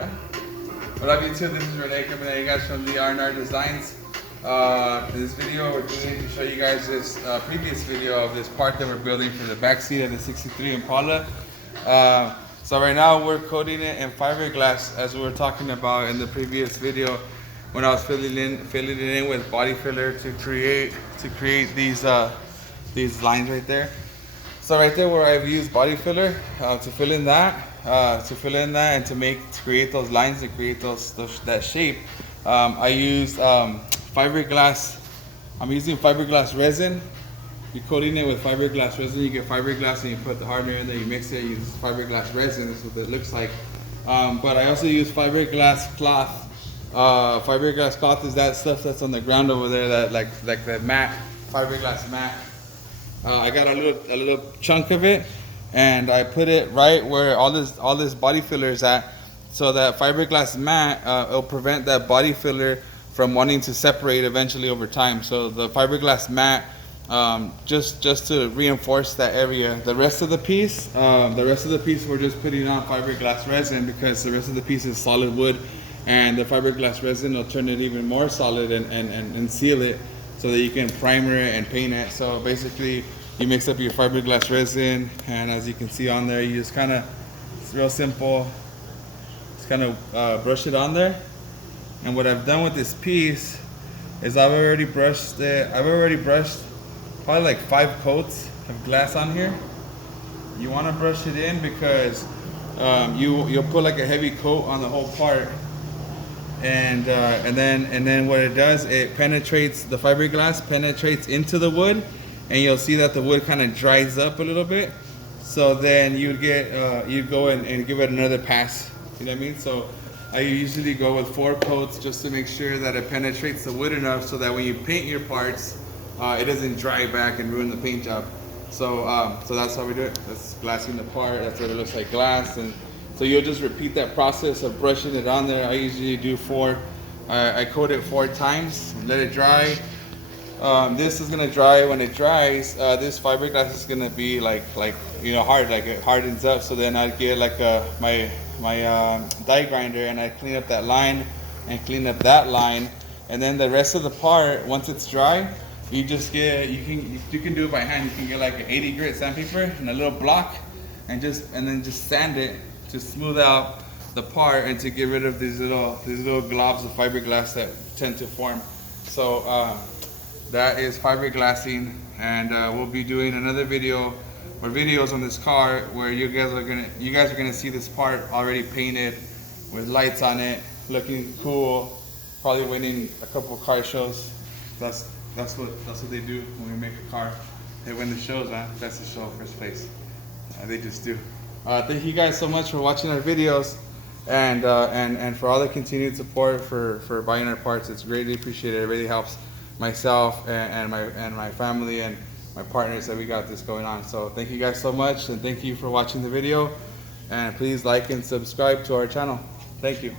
Yeah. What up, YouTube? This is Renee coming at you guys from the R&R Designs. In this video, we're doing to show you guys this previous video of this part that we're building for the back seat of the 63 Impala. So right now we're coating it in fiberglass, as we were talking about in the previous video when I was filling it in with body filler to create these lines right there. So right there where I've used body filler to fill in that and to create those lines, to create that shape, I used fiberglass. I'm using fiberglass resin. You're coating it with fiberglass resin. You get fiberglass and you put the hardener in there, you mix it, you use fiberglass resin. This is what it looks like. But I also use fiberglass cloth. Fiberglass cloth is that stuff that's on the ground over there, that like that mat, fiberglass mat. I got a little chunk of it, and I put it right where all this body filler is at, so that fiberglass mat it'll prevent that body filler from wanting to separate eventually over time. So the fiberglass mat, just to reinforce that area. The rest of the piece we're just putting on fiberglass resin, because the rest of the piece is solid wood, and the fiberglass resin will turn it even more solid and seal it, so that you can primer it and paint it. So basically, you mix up your fiberglass resin, and as you can see on there, you just it's real simple, just kind of brush it on there. And what I've done with this piece is I've already brushed probably like 5 coats of glass on here. You want to brush it in because you'll put like a heavy coat on the whole part. And then what it does, it penetrates, the fiberglass penetrates into the wood, and you'll see that the wood kind of dries up a little bit. So then you'd go and give it another pass. You know what I mean? So I usually go with 4 coats just to make sure that it penetrates the wood enough so that when you paint your parts, it doesn't dry back and ruin the paint job. So that's how we do it. That's glassing the part. That's what it looks like, glass. And so you'll just repeat that process of brushing it on there. I usually do 4. I coat it 4 times, let it dry. This is gonna dry. When it dries, this fiberglass is gonna be like hard, like it hardens up. So then I'd get like my die grinder, and I clean up that line and clean up that line, and then the rest of the part, once it's dry, you just get you can do it by hand. You can get like an 80 grit sandpaper and a little block, and then just sand it to smooth out the part and to get rid of these little globs of fiberglass that tend to form. So that is fiberglassing, and we'll be doing another video or videos on this car where you guys are gonna see this part already painted with lights on it, looking cool, probably winning a couple of car shows. That's what they do when we make a car. They win the shows, huh? That's the show, first place. They just do. Thank you guys so much for watching our videos, and for all the continued support for buying our parts. It's greatly appreciated. It really helps myself and my family and my partners that we got this going on. So thank you guys so much, and thank you for watching the video, and please like and subscribe to our channel. Thank you.